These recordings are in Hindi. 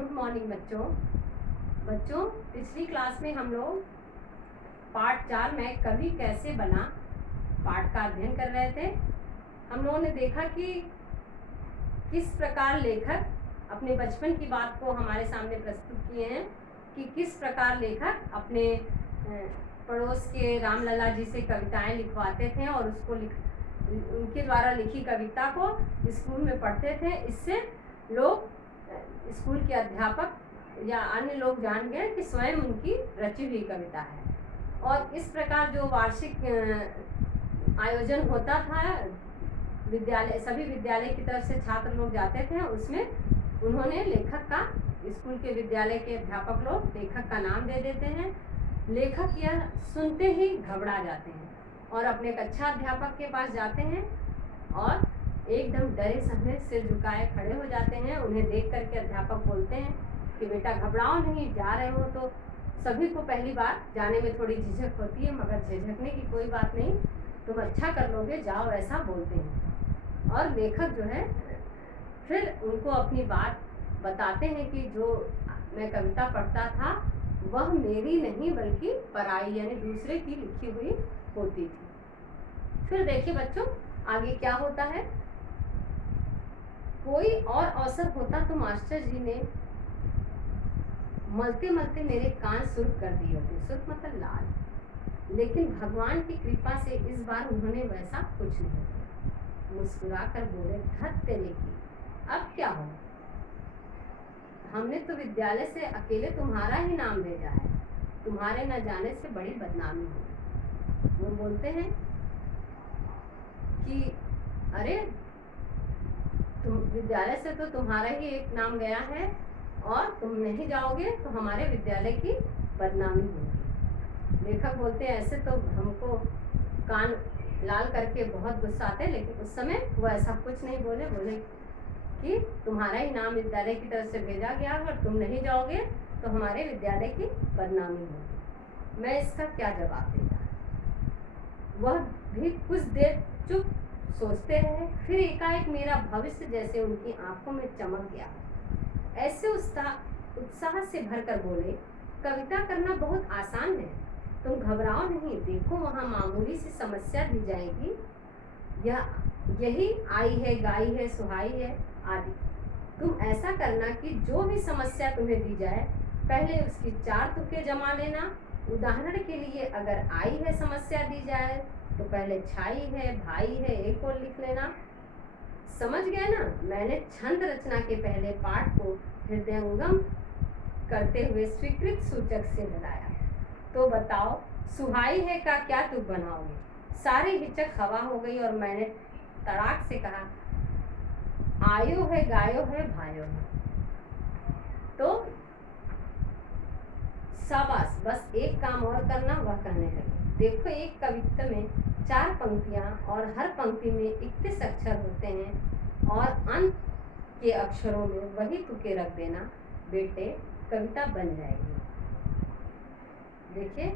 गुड मॉर्निंग बच्चों पिछली क्लास में हम लोग पार्ट 4 में कवि कैसे बना पाठ का अध्ययन कर रहे थे। हम लोगों ने देखा कि किस प्रकार लेखक अपने बचपन की बात को हमारे सामने प्रस्तुत किए हैं कि किस प्रकार लेखक अपने पड़ोस के रामलला जी से कविताएं लिखवाते थे और उसको उनके द्वारा लिखी कविता को स्कूल में पढ़ते थे। इससे लोग स्कूल के अध्यापक या अन्य लोग जान गए कि स्वयं उनकी रची हुई कविता है। और इस प्रकार जो वार्षिक आयोजन होता था विद्यालय, सभी विद्यालय की तरफ से छात्र लोग जाते थे, उसमें उन्होंने लेखक का, स्कूल के विद्यालय के अध्यापक लोग लेखक का नाम दे देते हैं। लेखक यह सुनते ही घबरा जाते हैं और अपने कक्षा अध्यापक के पास जाते हैं और एकदम डरे समय सिर झुकाए खड़े हो जाते हैं। उन्हें देख करके अध्यापक बोलते हैं कि बेटा घबराओ नहीं, जा रहे हो तो सभी को पहली बार जाने में थोड़ी झिझक होती है, मगर झिझकने की कोई बात नहीं, तुम अच्छा कर लोगे, जाओ, ऐसा बोलते हैं। और लेखक जो है फिर उनको अपनी बात बताते हैं कि जो मैं कविता पढ़ता था वह मेरी नहीं बल्कि पराई यानी दूसरे की लिखी हुई होती थी। फिर देखिए बच्चों आगे क्या होता है। कोई और अवसर होता तो मास्टर जी ने मलते मलते मेरे कान सुर्ख कर दिए होते, सुर्ख मतलब लाल, लेकिन भगवान की कृपा से इस बार उन्होंने वैसा कुछ नहीं किया। मुस्कुरा कर बोले, धत तेरे की, अब क्या हो, हमने तो विद्यालय से अकेले तुम्हारा ही नाम भेजा है, तुम्हारे न जाने से बड़ी बदनामी हो। वो बोलते हैं कि अरे तुम विद्यालय से तो तुम्हारा ही एक नाम गया है और तुम नहीं जाओगे तो हमारे विद्यालय की बदनामी होगी। लेखक बोलते हैं ऐसे तो हमको कान लाल करके बहुत गुस्सा आते, लेकिन उस समय वो ऐसा कुछ नहीं बोले। बोले कि तुम्हारा ही नाम विद्यालय की तरफ से भेजा गया और तुम नहीं जाओगे तो हमारे विद्यालय की बदनामी होगी। मैं इसका क्या जवाब देता। वह भी कुछ देर चुप सोचते हैं, फिर एकाएक मेरा भविष्य जैसे उनकी आंखों में चमक गया। ऐसे उत्साह से भरकर बोले, कविता करना बहुत आसान है, तुम घबराओ नहीं, देखो वहाँ मामूली सी समस्या दी जाएगी, यही आई है, गाई है, सुहाई है आदि। तुम ऐसा करना कि जो भी समस्या तुम्हें दी जाए पहले उसकी 4 तुक्के जमा लेना। उदाहरण के लिए अगर आई है समस्या दी जाए तो पहले छाई है, भाई है, एक और लिख लेना। समझ गए ना। मैंने छंद रचना के पहले पाठ को हृदयंगम करते हुए स्वीकृत सूचक से लगाया। तो बताओ सुहाई है का क्या तुक बनाओगे। सारी हिचक हवा हो गई और मैंने तड़ाक से कहा, आयो है, गायो है, भायो है। तो शाबाश, बस एक काम और करना, वह कहने लगे, देखो एक कविता में 4 पंक्तियां और हर पंक्ति में 31 अक्षर होते हैं और अंत के अक्षरों में वही तुके रख देना, बेटे कविता बन जाएगी। देखिए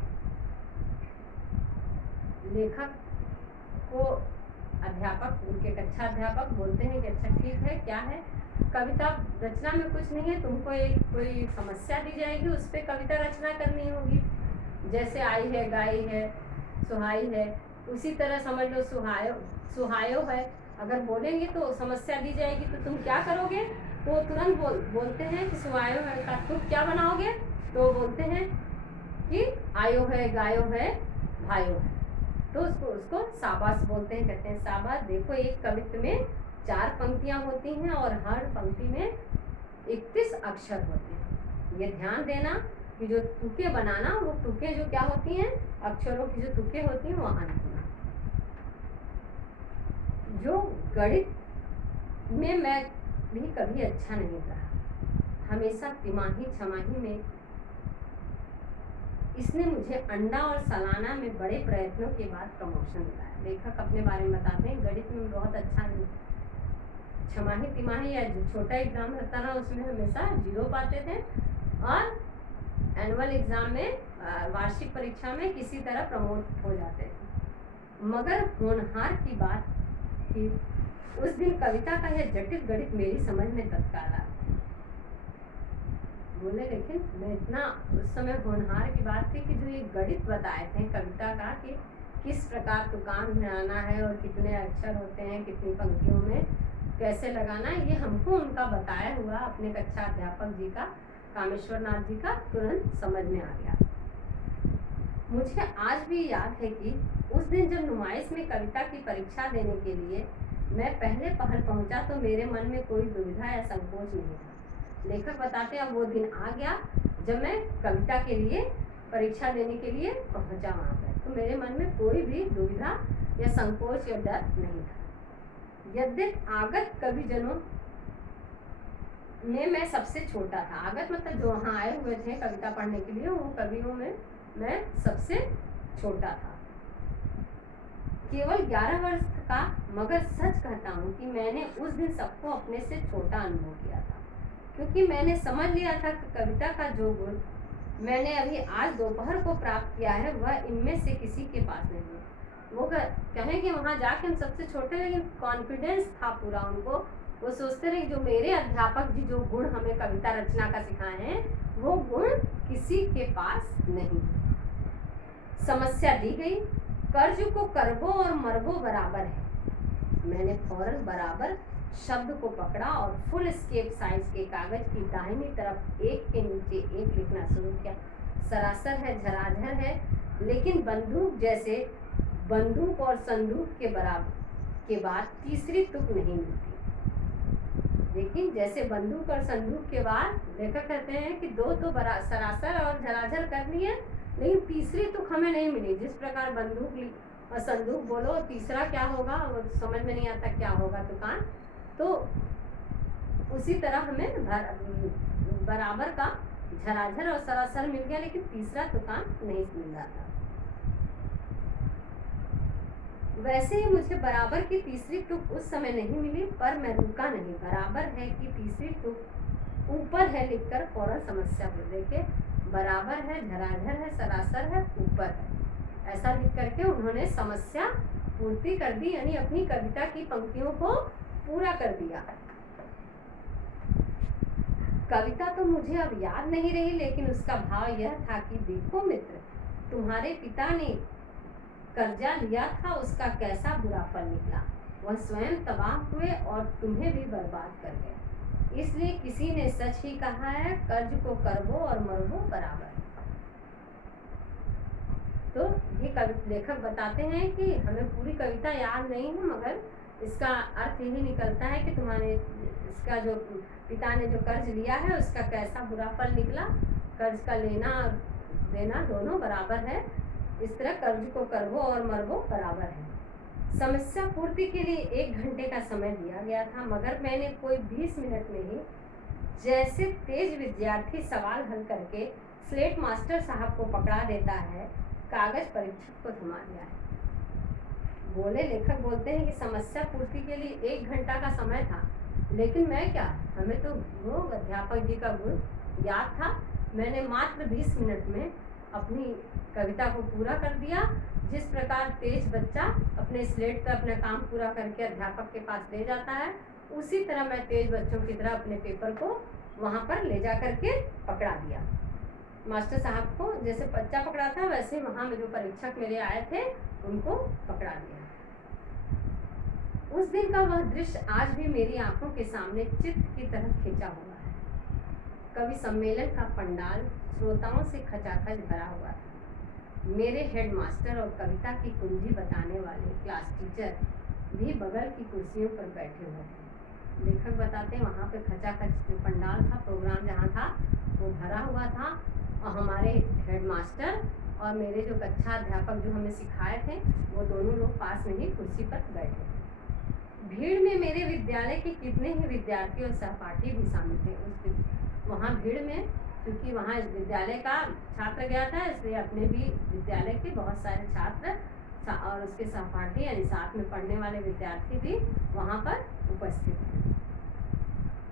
लेखक को अध्यापक, उनके कक्षा अध्यापक बोलते हैं कि अच्छा ठीक है, क्या है, कविता रचना में कुछ नहीं है, तुमको एक कोई समस्या दी जाएगी, उस पर कविता रचना करनी होगी। जैसे आई है, गाई है, सुहाई है, उसी तरह समझ लो सुहायो है। अगर बोलेंगे तो समस्या दी जाएगी तो तुम क्या करोगे, तो तुरंत बोलते हैं कि सुहायो है का तुम क्या बनाओगे, तो बोलते हैं कि आयो है, गायो है, भायो है। तो उसको शाबाश बोलते हैं, कहते हैं शाबाश, देखो एक कविता में 4 पंक्तियां होती हैं और हर पंक्ति में 31 अक्षर होते हैं। ये ध्यान देना कि जो तुके बनाना, वो तुके जो क्या होती हैं, अक्षरों की जो तुके होती हैं वो अंत में। जो गणित में मैं भी कभी अच्छा नहीं रहा, हमेशा तिमाही छमाही में इसने मुझे अंडा और सालाना में बड़े प्रयत्नों के बाद प्रमोशन दिलाया। लेखक अपने बारे में बताते हैं, गणित में बहुत अच्छा नहीं, छमाही तिमाही या जो छोटा एग्जाम रहता ना उसमें हमेशा 0 पाते थे और एनुअल एग्जाम में, वार्षिक परीक्षा में किसी तरह प्रमोट हो जाते थे। मगर होनहार की बात थी, उस दिन कविता का यह जटिल गणित मेरी समझ में तत्काल आ गया। बोले लेकिन मैं इतना उस समय होनहार की बात थी कि जो ये गणित बताए थे कविता का कि किस प्रकार तुकान बनाना है और कितने अक्षर होते हैं, कितनी पंक्तियों में कैसे लगाना है, ये हमको उनका बताया हुआ अपने कक्षा अध्यापक जी का, कामेश्वर नाथ जी का, तुरंत समझ में आ गया। मुझे आज भी याद है कि उस दिन जब नुमाइश में कविता की परीक्षा देने के लिए मैं पहले पहल पहुंचा तो मेरे मन में कोई दुविधा या संकोच नहीं था। लेखक बताते हैं अब वो दिन आ गया जब मैं कविता के लिए परीक्षा देने के लिए पहुंचा वहाँ पर, तो मेरे मन में कोई भी दुविधा या संकोच या डर नहीं था। यद्यपि आगत कविजनों में मैं सबसे छोटा था। आगत मतलब जो वहाँ आए हुए थे कविता पढ़ने के लिए, वो कवियों में मैं सबसे छोटा था, केवल 11 वर्ष का। मगर सच कहता हूँ कि मैंने उस दिन सबको अपने से छोटा अनुभव किया था, क्योंकि मैंने समझ लिया था कि कविता का जो गुण मैंने अभी आज दोपहर को प्राप्त किया है वह इनमें से किसी के पास नहीं है। वो कहें कि वहाँ जाके हम सबसे छोटे, लेकिन कॉन्फिडेंस था पूरा उनको। वो सोचते रहे जो मेरे अध्यापक जी जो गुण हमें कविता रचना का सिखाए हैं वो गुण किसी के पास नहीं। समस्या दी गई, कर्ज को करबो और मरबो बराबर है। मैंने फौरन बराबर शब्द को पकड़ा और फुल स्केप साइज के कागज की दाहिनी तरफ एक के नीचे एक लिखना शुरू किया। सरासर है, झराझर है, लेकिन बंदूक जैसे बंदूक और संदूक के बराबर के बाद तीसरी तुक नहीं मिलती। लेकिन जैसे बंदूक और संदूक के बाद लेखक कहते हैं कि दो तो सरासर और झराझर कर लिए, लेकिन तीसरी तुक हमें नहीं मिली। जिस प्रकार बंदूक और संदूक बोलो, तीसरा क्या होगा वो समझ में नहीं आता क्या होगा तुकान, तो उसी तरह हमें बराबर का झराझर और सरासर मिल गया, लेकिन तीसरा तुकान नहीं मिल रहा था। वैसे ही मुझे बराबर की तीसरी तुक उस समय नहीं मिली, पर मैं रुका नहीं। बराबर है कि तीसरी तुक ऊपर है लिखकर फौरन समस्या को देखे, बराबर है, झराझर है, सरासर है, ऊपर है, ऐसा लिख करके उन्होंने समस्या पूर्ति कर दी, यानी अपनी कविता की पंक्तियों को पूरा कर दिया। कविता तो मुझे अब याद नहीं रही, लेकिन उसका भाव यह था कि देखो मित्र, तुम्हारे पिता ने कर्जा लिया था, उसका कैसा बुरा फल निकला। वह स्वयं तबाह हुए और तुम्हें भी बर्बाद कर गए। इसलिए किसी ने सच ही कहा है, कर्ज को करबो और मरबो बराबर। तो ये लेखक बताते हैं कि हमें पूरी कविता याद नहीं है, मगर इसका अर्थ यही निकलता है कि तुम्हारे इसका जो पिता ने जो कर्ज लिया है उसका कैसा बुरा फल निकला। कर्ज का लेना और देना दोनों बराबर है। इस तरह कर्ज को करबो और मरबो बराबर है। समस्या पूर्ति के लिए 1 घंटे का समय दिया गया था, मगर मैंने कोई 20 मिनट में ही जैसे तेज विद्यार्थी सवाल हल करके स्लेट मास्टर साहब को पकड़ा देता है, कागज परीक्षक को थमा दिया है। बोले लेखक बोलते हैं कि समस्या पूर्ति के लिए 1 घंटा का समय था, लेकिन मैं क्या, हमें तो वो अध्यापक जी का गुण याद था। मैंने मात्र 20 मिनट में अपनी कविता को पूरा कर दिया। जिस प्रकार तेज बच्चा अपने स्लेट पर अपना काम पूरा करके अध्यापक के पास ले जाता है, उसी तरह मैं तेज बच्चों की तरह अपने पेपर को वहाँ पर ले जा करके पकड़ा दिया। मास्टर साहब को जैसे बच्चा पकड़ा था, वैसे वहाँ में जो परीक्षक मेरे आए थे उनको पकड़ा दिया। उस दिन का वह दृश्य आज भी मेरी आंखों के सामने चित्र की तरह खींचा हुआ है। कवि सम्मेलन का पंडाल श्रोताओं से खचाखच भरा हुआ था। मेरे हेडमास्टर और कविता की कुंजी बताने वाले क्लास टीचर भी बगल की कुर्सियों पर बैठे हुए थे। लेखक बताते हैं वहाँ पे खचाखच जो पंडाल था, प्रोग्राम जहाँ था वो भरा हुआ था, और हमारे हेडमास्टर और मेरे जो कक्षा अध्यापक जो हमें सिखाए थे वो दोनों लोग पास में ही कुर्सी पर बैठे थे। भीड़ में मेरे विद्यालय के कितने ही विद्यार्थी और सहपाठी भी शामिल थे। उस वहाँ भीड़ में, क्योंकि वहाँ विद्यालय का छात्र गया था, इसलिए अपने भी विद्यालय के बहुत सारे छात्र और उसके सहपाठी यानी साथ में पढ़ने वाले विद्यार्थी भी वहाँ पर उपस्थित थे।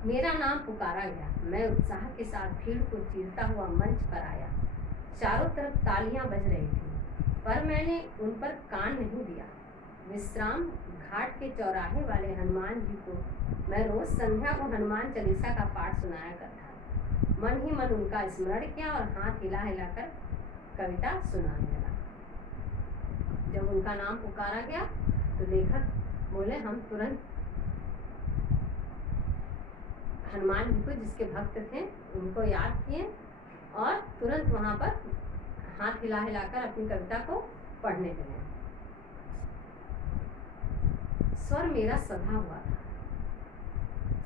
मेरा नाम पुकारा गया। मैं उत्साह के साथ भीड़ को चीरता हुआ मंच पर आया। चारों तरफ तालियां बज रही थी, पर मैंने उन पर कान नहीं दिया। विश्राम घाट के चौराहे वाले हनुमान जी को मैं रोज संध्या को हनुमान चालीसा का पाठ सुनाया करता। मन ही मन उनका स्मरण किया और हाथ हिला हिलाकर कविता सुनाने लगा। जब उनका नाम पुकारा गया तो लेखक बोले, हम तुरंत हनुमान जी को, जिसके भक्त थे, उनको याद किए और तुरंत वहां पर हाथ हिला हिलाकर अपनी कविता को पढ़ने लगे। स्वर मेरा सधा हुआ था,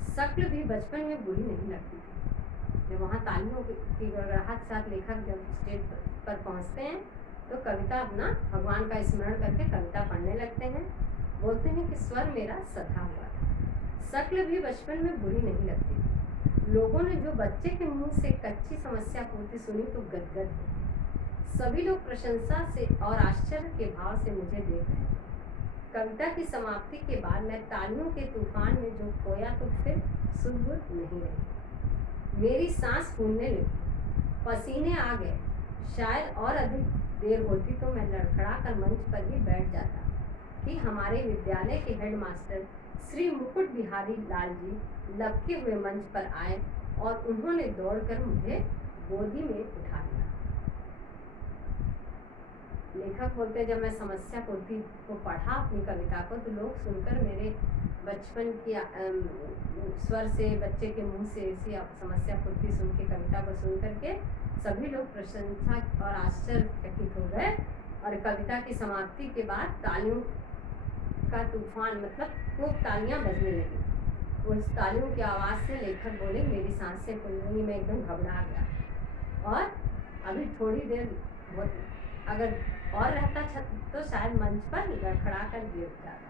शक्ल भी बचपन में बुरी नहीं लगती थी। जब वहाँ तालियों की गड़गड़ाहट साथ लेखक जब स्टेज पर पहुँचते हैं तो कविता अपना भगवान का स्मरण करके कविता पढ़ने लगते हैं। बोलते हैं कि स्वर मेरा सधा हुआ था, शक्ल भी बचपन में बुरी नहीं लगती थी। लोगों ने जो बच्चे के मुंह से कच्ची समस्या पूर्ति सुनी तो गदगद हो। सभी लोग प्रशंसा से और आश्चर्य के भाव से मुझे देख रहे थे। कविता की समाप्ति के बाद मैं तालियों के तूफान में जो खोया तो फिर सुध-बुध नहीं रही। मेरी सांस फूलने लगी, पसीने आ गए। शायद और अधिक देर होती तो मैं लड़खड़ाकर मंच पर ही बैठ जाता कि हमारे विद्यालय के हेडमास्टर श्री मुकुट बिहारी लाल जी लपके हुए मंच पर आए और उन्होंने दौड़कर मुझे गोदी में उठा लिया। लेखक बोलते, जब मैं समस्या पूर्ति को पढ़ा अपनी कविता को तो लोग सुनकर मेरे बचपन की स्वर से, बच्चे के मुंह से ऐसी समस्या पूर्ति सुन के, कविता को सुन करके सभी लोग प्रशंसा और आश्चर्यचकित हो गए। और कविता की समाप्ति के बाद तालियों का तूफान, मतलब खूब तालियां बजने लगी। उस तालियों की आवाज़ से लेखक बोले, मेरी सांसें फूलने लगी, मैं एकदम घबरा गया और अभी थोड़ी देर अगर और रहता तो शायद मंच पर लड़खड़ा कर गिर जाता।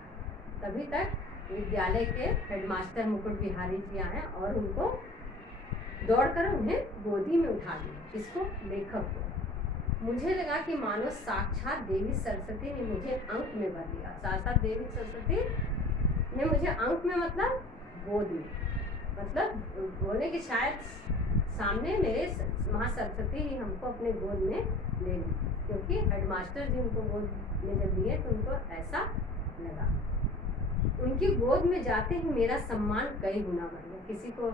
तभी तक विद्यालय के हेडमास्टर मुकुट बिहारी जी आए और उनको दौड़कर उन्हें गोदी में उठा लिया। किसको? लेखक को। मुझे लगा कि मानो साक्षात देवी सरस्वती ने मुझे अंक में भर दिया। साक्षात देवी सरस्वती ने मुझे अंक में, मतलब गोद में, मतलब बोले कि शायद सामने मेरे माँ सरस्वती ही हमको अपने गोद में ले ली, क्योंकि हेडमास्टर जी उनको गोद में जब लिए तो उनको ऐसा लगा। उनकी गोद में जाते ही मेरा सम्मान कई गुना बढ़ गया। किसी को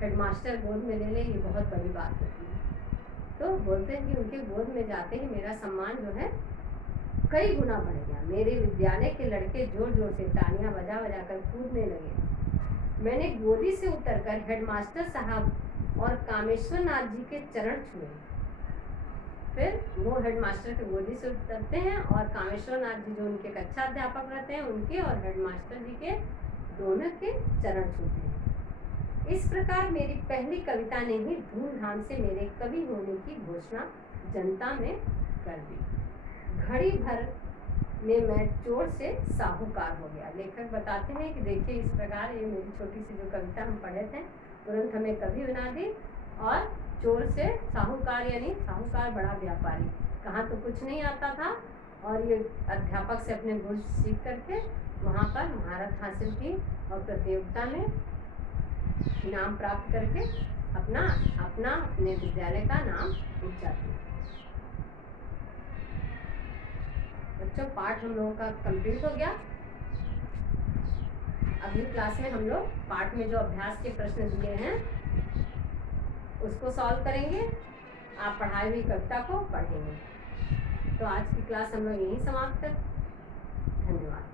हेडमास्टर गोद में ले ले, ये बहुत बड़ी बात होती है। तो बोलते हैं कि उनके गोद में जाते ही मेरा सम्मान जो है कई गुना बढ़ गया। मेरे विद्यालय के लड़के जोर जोर से तालियां बजा बजा कर कूदने लगे। मैंने गोदी से उतरकर हेडमास्टर साहब और कामेश्वर नाथ जी के चरण छुए। फिर वो हेडमास्टर के गोदी से उतरते हैं और कामेश्वर नाथ जी जो उनके कक्षा अध्यापक रहते हैं उनके और हेडमास्टर जी के दोनों के चरण छूते हैं। इस प्रकार मेरी पहली कविता ने ही धूमधाम से मेरे कवि होने की घोषणा जनता में कर दी। घड़ी भर में मैं चोर से साहूकार हो गया। लेखक बताते हैं कि देखिए, इस प्रकार ये मेरी छोटी सी जो कविता हम पढ़े थे तुरंत हमें कवि बना दी, और चोर से साहूकार, यानी साहूकार बड़ा व्यापारी, कहाँ तो कुछ नहीं आता था और ये अध्यापक से अपने गुण सीख करके वहाँ पर महारत हासिल की और प्रतियोगिता में इनाम प्राप्त करके अपना अपने विद्यालय का नाम ऊंचा किया। बच्चों, पाठ हम लोगों का कंप्लीट हो गया। अगली क्लास में हम लोग पाठ में जो अभ्यास के प्रश्न दिए हैं उसको सॉल्व करेंगे। आप पढ़ाई हुई कविता को पढ़ेंगे। तो आज की क्लास हम लोग यहीं समाप्त कर, धन्यवाद।